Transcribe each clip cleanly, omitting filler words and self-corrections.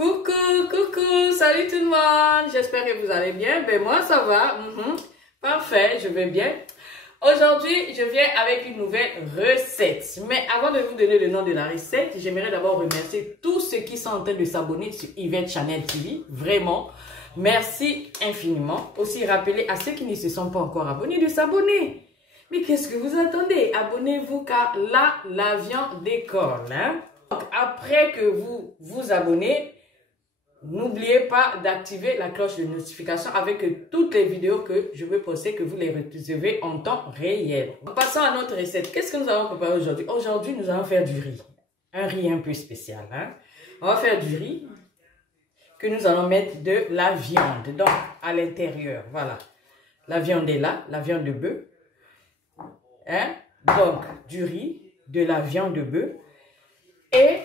Coucou, coucou, salut tout le monde, j'espère que vous allez bien. Ben moi ça va, parfait, je vais bien. Aujourd'hui, je viens avec une nouvelle recette. Mais avant de vous donner le nom de la recette, j'aimerais d'abord remercier tous ceux qui sont en train de s'abonner sur Yvette Channel TV. Vraiment, merci infiniment. Aussi, rappeler à ceux qui ne se sont pas encore abonnés de s'abonner. Mais qu'est-ce que vous attendez? Abonnez-vous car là, l'avion décolle. Hein? Donc, après que vous vous abonnez, n'oubliez pas d'activer la cloche de notification avec toutes les vidéos que je vais poster, que vous les recevez en temps réel. Passons à notre recette. Qu'est-ce que nous allons préparer aujourd'hui? Aujourd'hui, nous allons faire du riz. Un riz un peu spécial. Hein? On va faire du riz que nous allons mettre de la viande. Donc, à l'intérieur, voilà. La viande est là, la viande de bœuf. Hein? Donc, du riz, de la viande de bœuf et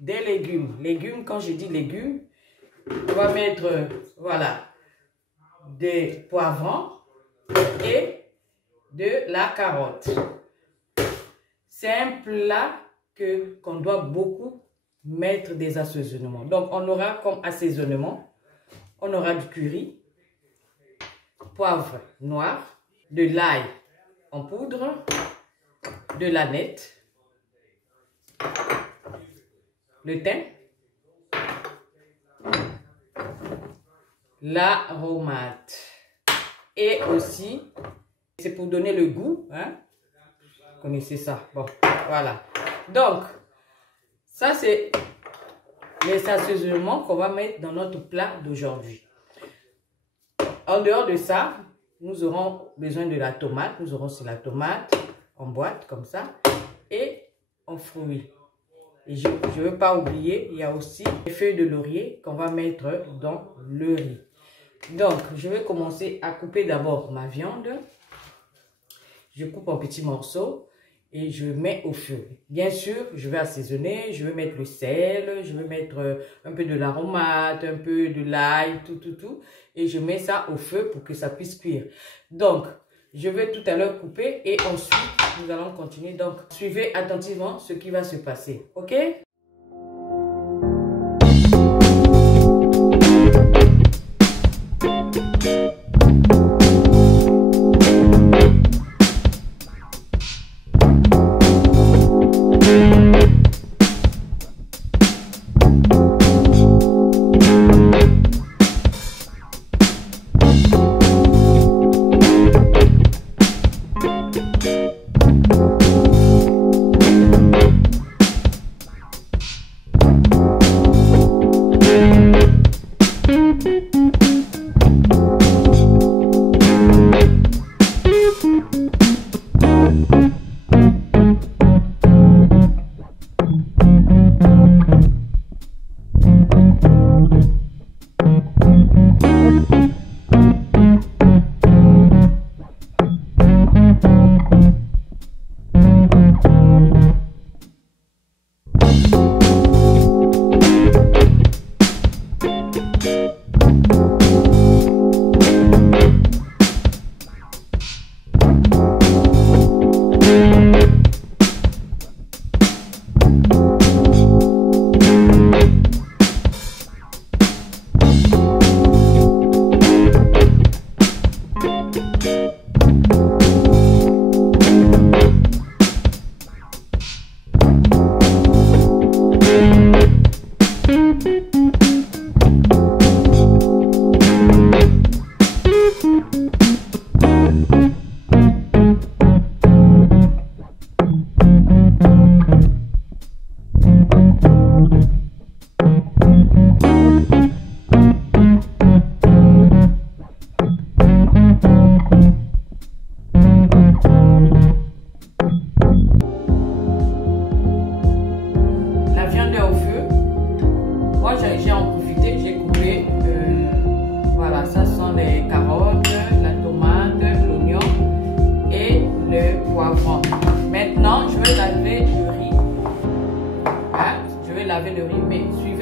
des légumes. Légumes, quand je dis légumes, on va mettre, voilà, des poivrons et de la carotte. C'est un plat qu'on doit beaucoup mettre des assaisonnements. Donc, on aura comme assaisonnement, on aura du curry, poivre noir, de l'ail en poudre, de l'aneth, le thym, l'aromate et aussi, c'est pour donner le goût, hein? Vous connaissez ça, bon, voilà. Donc, ça c'est les assaisonnements qu'on va mettre dans notre plat d'aujourd'hui. En dehors de ça, nous aurons besoin de la tomate, nous aurons aussi la tomate en boîte comme ça et en fruits. Et je ne veux pas oublier, il y a aussi les feuilles de laurier qu'on va mettre dans le riz. Donc, je vais commencer à couper d'abord ma viande. Je coupe en petits morceaux et je mets au feu. Bien sûr, je vais assaisonner, je vais mettre le sel, je vais mettre un peu de l'aromate, un peu de l'ail, tout. Et je mets ça au feu pour que ça puisse cuire. Donc, je vais tout à l'heure couper et ensuite, nous allons continuer. Donc, suivez attentivement ce qui va se passer. OK?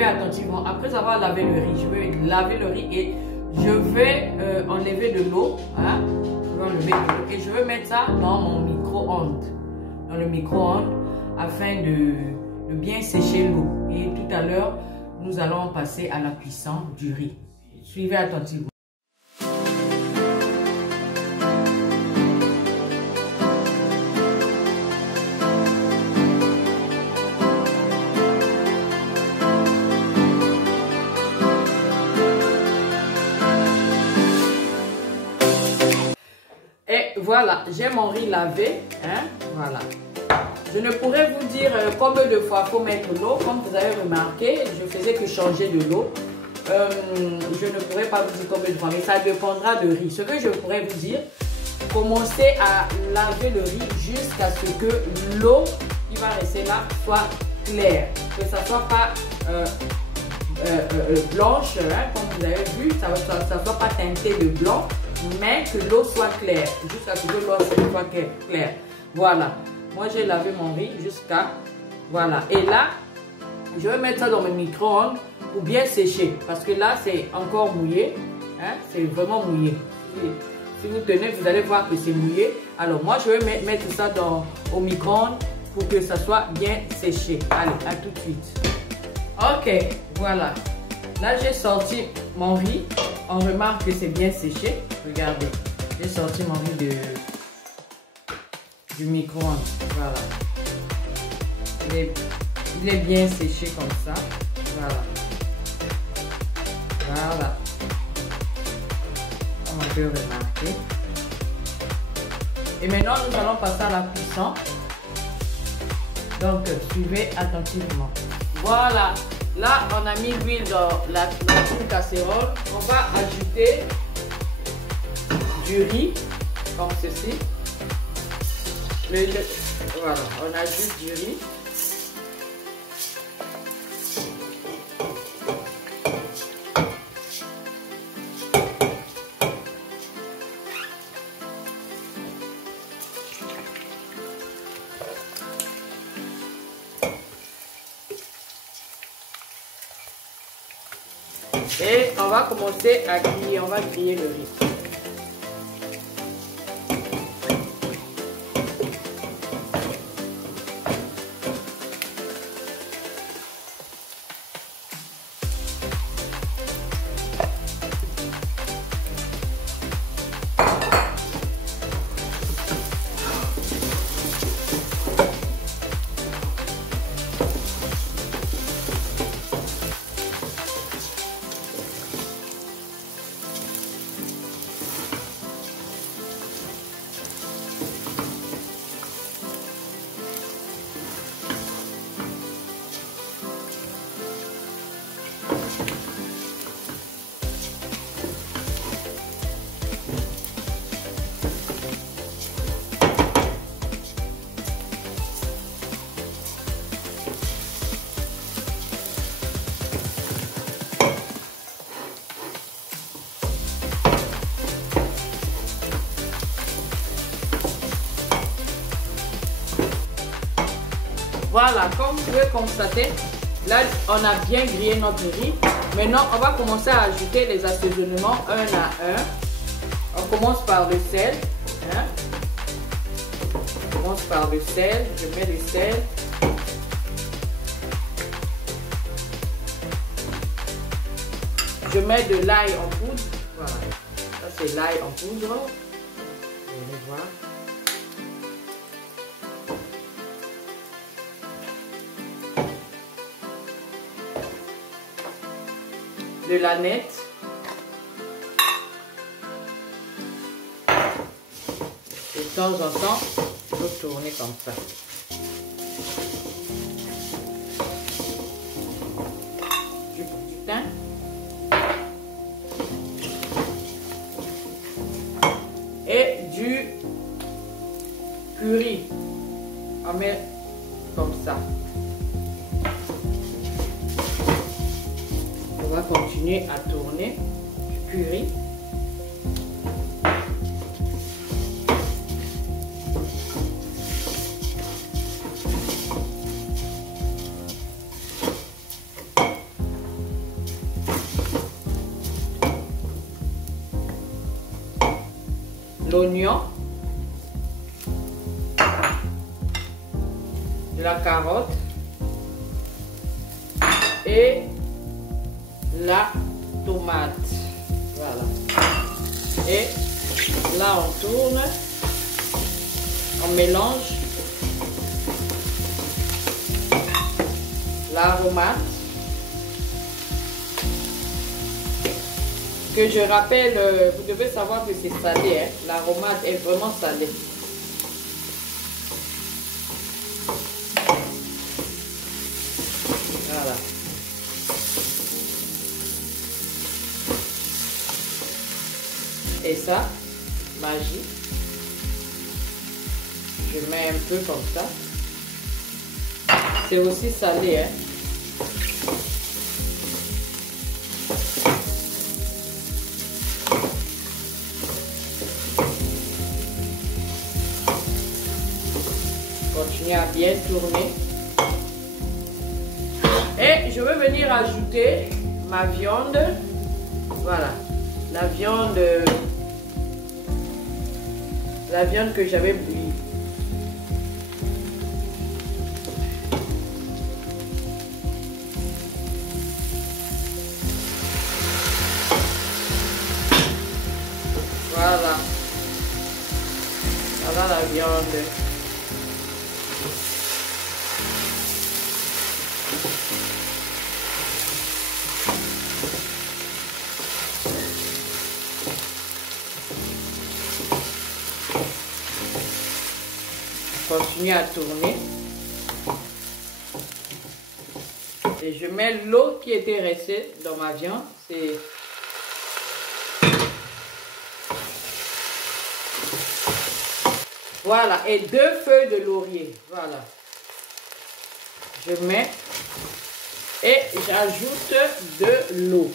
attentivement. Après avoir lavé le riz, je vais laver le riz et je vais enlever de l'eau. Hein? Je vais enlever de l'eau et je vais mettre ça dans mon micro-ondes. Dans le micro-ondes afin de bien sécher l'eau. Et tout à l'heure, nous allons passer à la cuisson du riz. Suivez attentivement. Et voilà, j'ai mon riz lavé, hein, voilà. Je ne pourrais vous dire combien de fois il faut mettre l'eau. Comme vous avez remarqué, je faisais que changer de l'eau. Je ne pourrais pas vous dire combien de fois, mais ça dépendra de riz. Ce que je pourrais vous dire, commencez à laver le riz jusqu'à ce que l'eau qui va rester là soit claire. Que ça ne soit pas blanche, hein, comme vous avez vu, ça ne soit pas teinté de blanc, mais que l'eau soit claire. Jusqu'à ce que l'eau soit claire. Voilà. Moi, j'ai lavé mon riz jusqu'à... Voilà. Et là, je vais mettre ça dans mon micro-ondes pour bien sécher. Parce que là, c'est encore mouillé. Hein? C'est vraiment mouillé. Si vous tenez, vous allez voir que c'est mouillé. Alors, moi, je vais mettre ça au micro-ondes pour que ça soit bien séché. Allez, à tout de suite. Ok, voilà. Là, j'ai sorti mon riz. On remarque que c'est bien séché. Regardez. J'ai sorti mon riz du micro-ondes. Voilà. Il est bien séché comme ça. Voilà. Voilà. Comme on peut remarquer. Et maintenant, nous allons passer à la cuisson. Donc, suivez attentivement. Voilà. Là, on a mis l'huile dans la casserole. On va ajouter du riz, comme ceci. Voilà, on ajoute du riz. Et on va commencer à griller, on va griller le riz. Voilà, comme vous pouvez constater, là on a bien grillé notre riz. Maintenant, on va commencer à ajouter les assaisonnements un à un. On commence par le sel. Hein? On commence par le sel. Je mets le sel. Je mets de l'ail en poudre. Voilà. Ça, c'est l'ail en poudre. Vous allez voir. De l'aneth. De temps en temps, il faut tourner comme ça. Du thym. Et du curry. On met comme ça. On va continuer à tourner du curry. L'oignon, de la carotte et la tomate. Voilà. Et là, on tourne, on mélange l'aromate. Que je rappelle, vous devez savoir que c'est salé, hein? L'aromate est vraiment salé. Voilà. Et ça, magie. Je mets un peu comme ça. C'est aussi salé, hein? Continuez à bien tourner. Et je vais venir ajouter ma viande. Voilà. La viande que j'avais bouillie. Voilà. Voilà la viande. Continue à tourner. Et je mets l'eau qui était restée dans ma viande. C'est voilà, et 2 feuilles de laurier. Voilà. Je mets et j'ajoute de l'eau.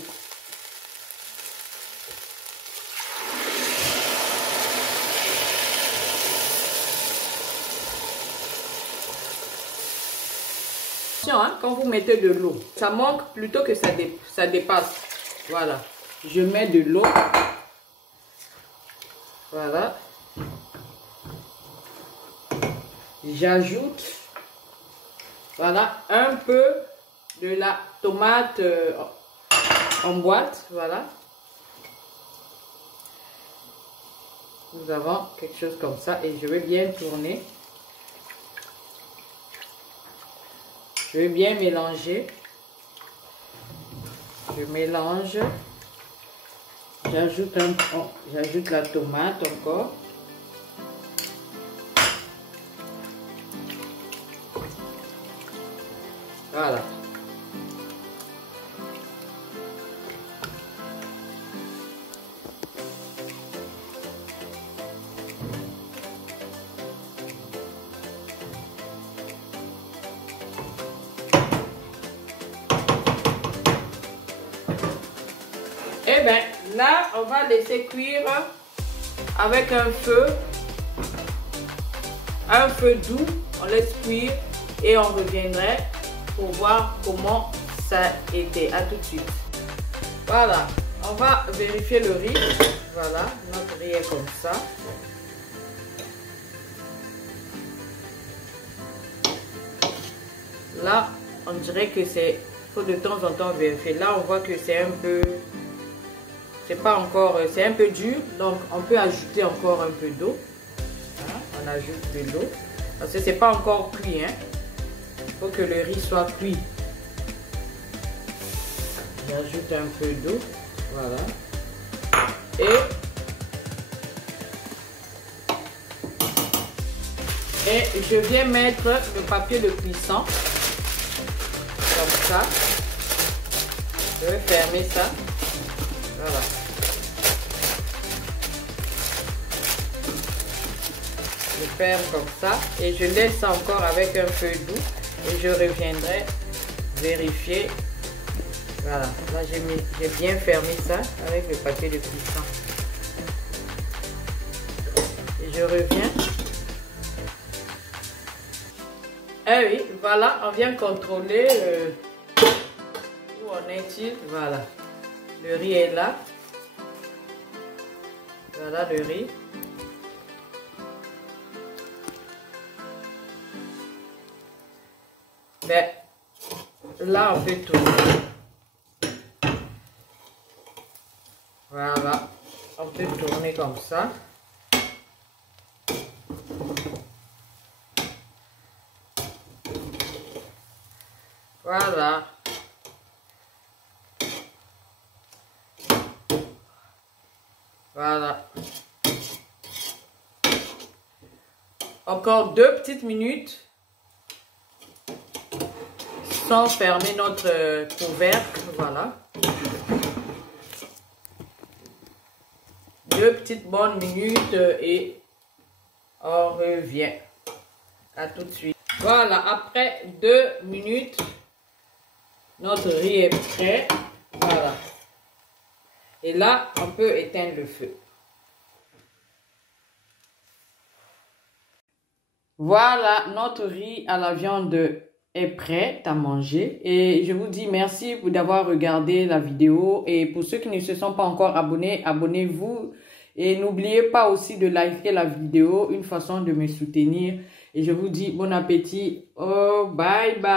Hein, quand vous mettez de l'eau, ça manque plutôt que ça dépasse. Voilà. Je mets de l'eau. Voilà. J'ajoute, voilà, un peu de la tomate en boîte, voilà. Nous avons quelque chose comme ça et je vais bien tourner. Je vais bien mélanger. Je mélange. J'ajoute la tomate encore. Voilà. Et bien, là, on va laisser cuire avec un feu doux. On laisse cuire et on reviendrait pour voir comment ça était. À tout de suite. Voilà, on va vérifier le riz. Voilà, notre riz est comme ça. Là, on dirait que c'est, faut de temps en temps vérifier. Là, on voit que c'est un peu, c'est pas encore, c'est un peu dur. Donc, on peut ajouter encore un peu d'eau. Hein, on ajoute de l'eau. Parce que c'est pas encore cuit, hein. Il faut que le riz soit cuit. J'ajoute un peu d'eau. Voilà. Et je viens mettre le papier de cuisson. Comme ça. Je vais fermer ça. Voilà. Je ferme comme ça. Et je laisse ça encore avec un peu d'eau. Et je reviendrai vérifier. Voilà, là j'ai bien fermé ça avec le papier de cuisson. Et je reviens. Eh oui, voilà, on vient contrôler où en est-il. Voilà, le riz est là. Voilà le riz. Ben, là on fait tourner. Voilà. On peut tourner comme ça. Voilà. Voilà. Encore 2 petites minutes sans fermer notre couvercle. Voilà. 2 petites bonnes minutes et on revient. À tout de suite. Voilà, après 2 minutes, notre riz est prêt. Voilà. Et là, on peut éteindre le feu. Voilà, notre riz à la viande est prêt à manger. Et je vous dis merci d'avoir regardé la vidéo. Et pour ceux qui ne se sont pas encore abonnés, abonnez-vous. Et n'oubliez pas aussi de liker la vidéo, une façon de me soutenir. Et je vous dis bon appétit. Oh, bye bye.